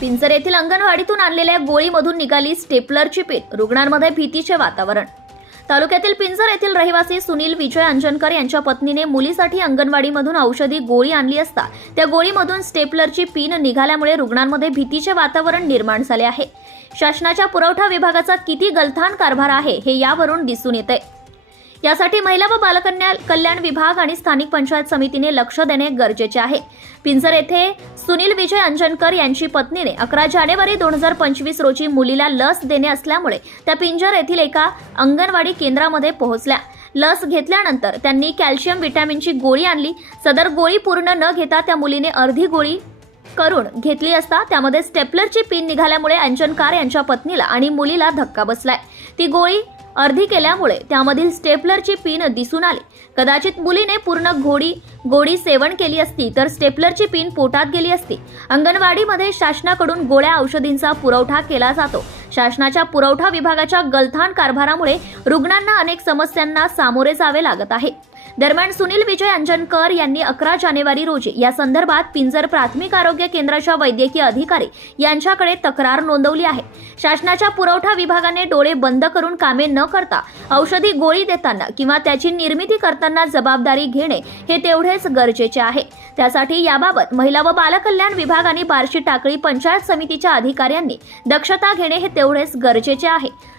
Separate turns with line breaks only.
पिंजर येथील अंगणवाडीतून आणलेल्या गोळीमधून निघाली स्टेपलरची पीठ रुग्णांमध्ये भीतीचे वातावरण. तालुक्यातील पिंजर येथील रहिवासी सुनील विजय अंजनकर यांच्या पत्नीने मुलीसाठी अंगणवाडीमधून औषधी गोळी आणली असता त्या गोळीमधून स्टेपलरची पिन निघाल्यामुळे रुग्णांमध्ये भीतीचे वातावरण निर्माण झाले आहे. शासनाच्या पुरवठा विभागाचा किती गलथान कारभार आहे हे यावरून दिसून येते यासाठी महिला व बालकन्या कल्याण विभाग आणि स्थानिक पंचायत समितीने लक्ष देणे गरजेचे आहे. पिंजर येथे सुनील विजय अंजनकर यांची पत्नीने अकरा जानेवारी दोन हजार पंचवीस रोजी मुलीला लस देणे असल्यामुळे त्या पिंजर येथील एका अंगणवाडी केंद्रामध्ये पोहोचल्या. लस घेतल्यानंतर त्यांनी कॅल्शियम विटॅमिनची गोळी आणली. सदर गोळी पूर्ण न घेता त्या मुलीने अर्धी गोळी करून घेतली असता त्यामध्ये स्टेपलरची पिन निघाल्यामुळे अंजनकार यांच्या पत्नीला आणि मुलीला धक्का बसलाय. ती गोळी अर्धी केल्यामुळे त्यामधील स्टेपलरची पिन दिसून आली. कदाचित मुलीने पूर्ण घोडी गोडी सेवन केली असती तर स्टेपलरची पिन पोटात गेली असती. अंगणवाडीमध्ये शासनाकडून गोळ्या औषधींचा पुरवठा केला जातो. शासनाच्या पुरवठा विभागाच्या गलथान कारभारामुळे रुग्णांना अनेक समस्यांना सामोरे जावे लागत आहे. दरम्यान सुनील विजय अंजनकर यांनी अकरा जानेवारी रोजी या संदर्भात पिंजर प्राथमिक आरोग्य केंद्राच्या वैद्यकीय अधिकारी यांच्याकडे तक्रार नोंदवली आहे. शासनाच्या पुरवठा विभागाने डोळे बंद करून कामे न करता औषधी गोळी देताना किंवा त्याची निर्मिती करताना जबाबदारी घेणे हे तेवढेच गरजेचे आहे. त्यासाठी याबाबत महिला व बालकल्याण विभाग आणि बार्शी टाकळी पंचायत समितीच्या अधिकाऱ्यांनी दक्षता घेणे हे तेवढेच गरजेचे आहे.